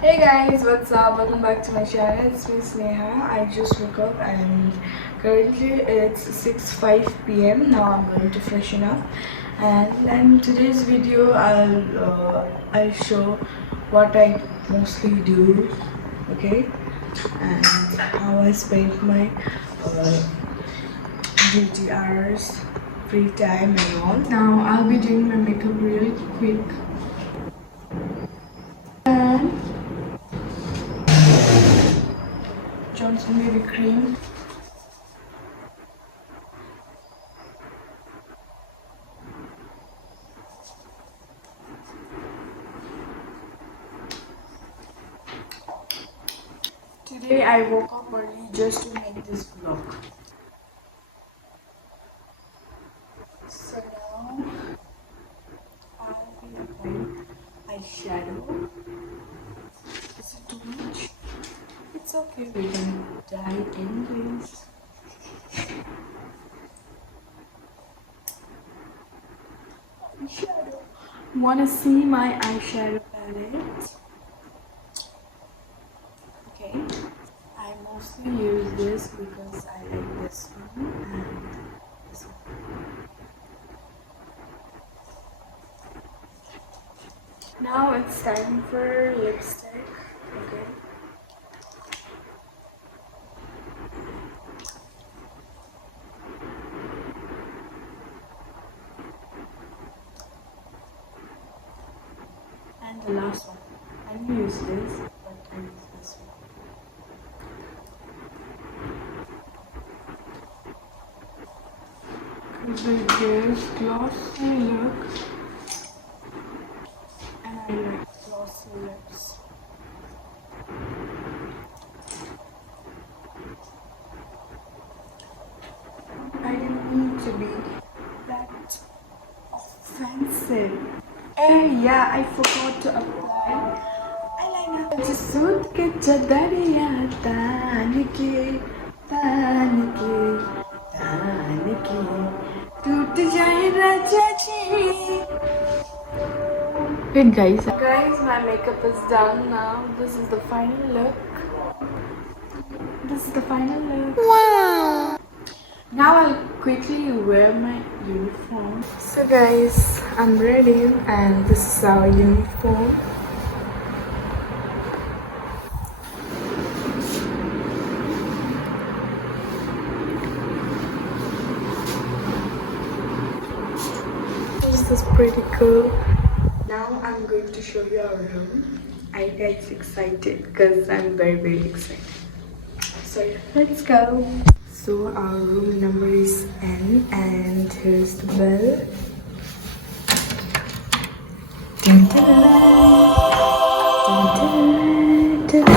Hey guys, what's up? Welcome back to my channel. It's me Sneha. I just woke up and currently it's 6:05 p.m. Now I'm going to freshen up, and in today's video I'll show what I mostly do, okay, and how I spend my duty hours, free time and all. Now I'll be doing my makeup really quick. And Johnson Baby Cream. Today I woke up early just to make this vlog. So now I'll be applying eyeshadow. Is it too much? It's okay, we can dye anyways. Eyeshadow. Wanna see my eyeshadow palette? Okay. I mostly use this because I like this one and this one. Now it's time for lipstick. Okay. And the last one. I didn't use this, but I use this one. Because it gives glossy look. And I like glossy lips. I didn't need to be that offensive. Yeah, I forgot to apply eyeliner. Just suit के चदरिया तान के टूट जाए राजा जी. Wait guys, my makeup is done now. This is the final look. Wow. Now I'll quickly wear my uniform. So guys, I'm ready and this is our uniform. This is pretty cool. Now I'm going to show you our room. Are you guys excited? Because I'm very excited. So let's go. So our room number is N and here's the bell. Dun, dun, dun, dun,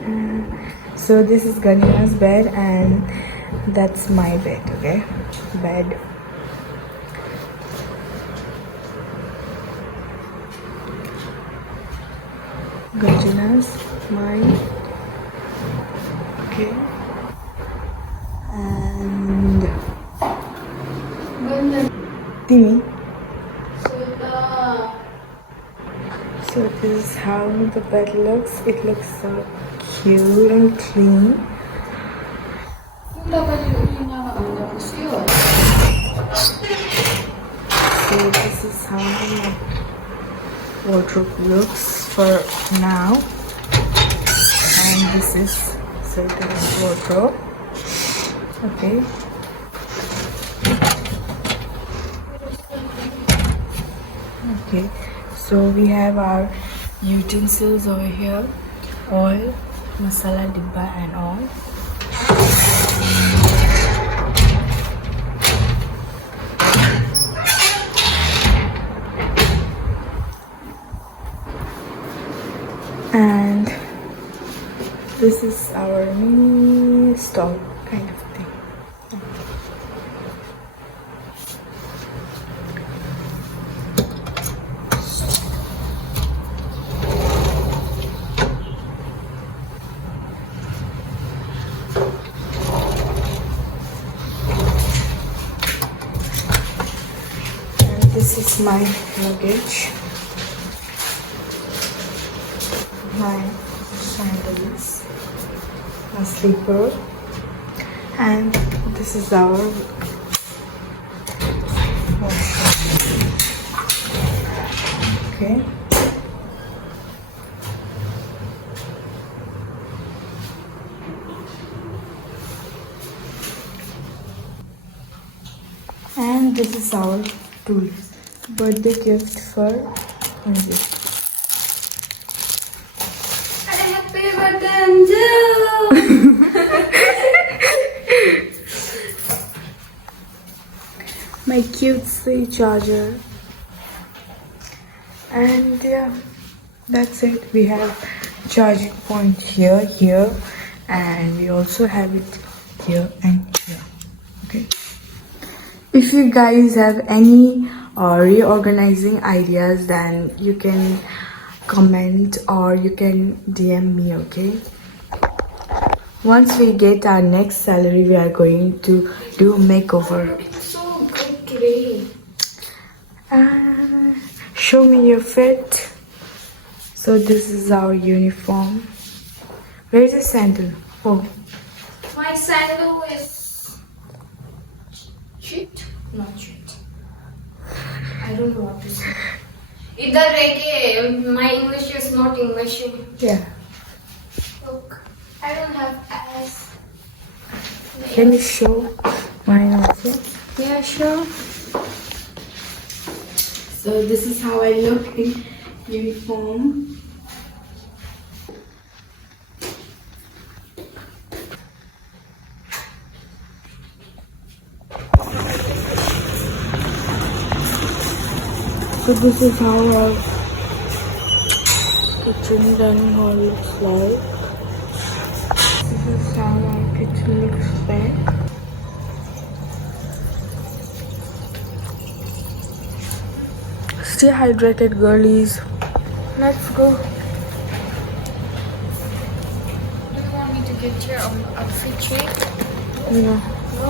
dun. So this is Ganya's bed and that's my bed, okay? Bed. Gajana's mine. Okay. And Timmy. So this is how the bed looks. It looks so cute and clean. So this is how my wardrobe looks for now. And this is Sultan's wardrobe. Okay. Okay. So we have our utensils over here. Oil, masala dibba and all. And this is our mini stove kind of thing. And this is my luggage. my sandals, my slipper, and this is our washroom. Okay. And this is our tools. Birthday gift for Anju. Happy birthday, Anju! My cutesy charger. And yeah, that's it. We have charging point here, and we also have it here and here. Okay. If you guys have any reorganizing ideas, then you can comment or you can DM me, okay? Once we get our next salary, we are going to do makeover. It's so good today. Show me your fit. So this is our uniform. Where is the sandal? Oh, My sandal is cheat? Not cheat. I don't know what to say. Either reggae. My English is not English. yeah. Look, I don't have ass. Can you show mine also? Yeah, sure. So this is how I look in uniform. So this is how our kitchen dining hall looks like. This is how our kitchen looks like. Stay hydrated, girlies. Let's go. Do you want me to get your outfit check? No. No?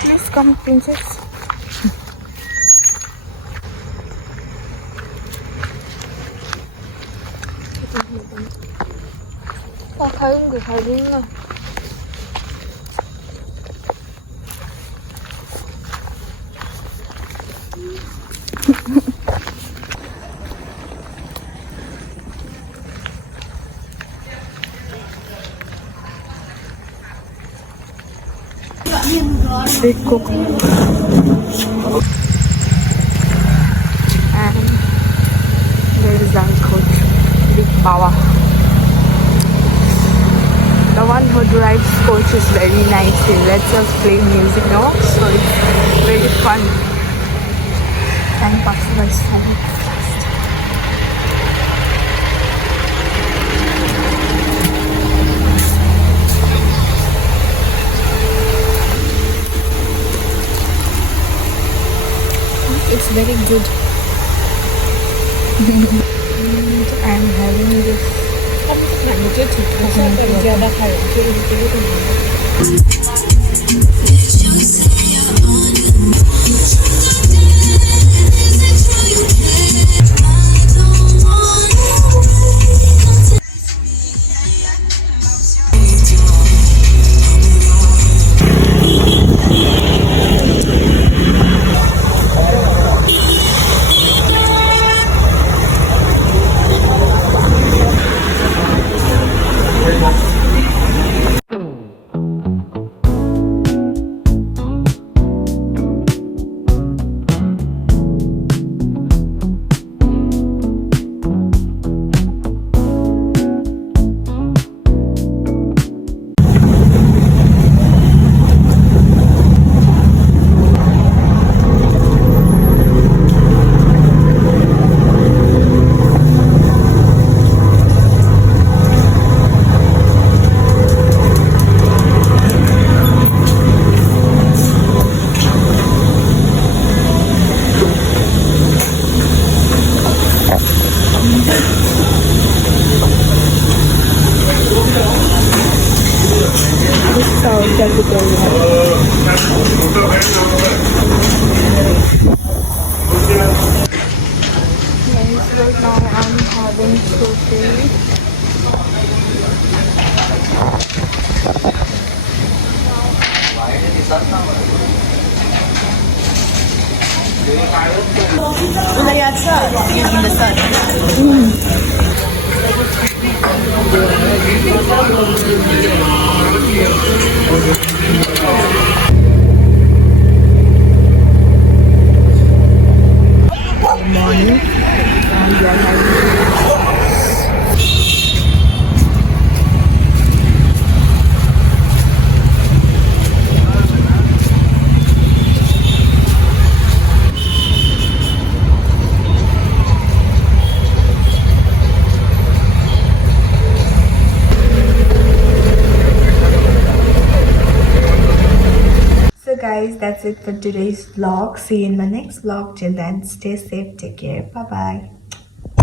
Please come, princess. 가는 게 잘 있나? Big coconut. And there is our coach, Big Bawa. The one who drives coach is very nice. He lets us play music now, so it's very fun. And passing by so fast. It's very good. And I'm having this. मुझे ज़्यादा खाया Guys, right now I'm having coffee. in the sun. Morning, and we are having So guys, that's it for today's vlog. See you in my next vlog. Till then, stay safe, take care, bye bye.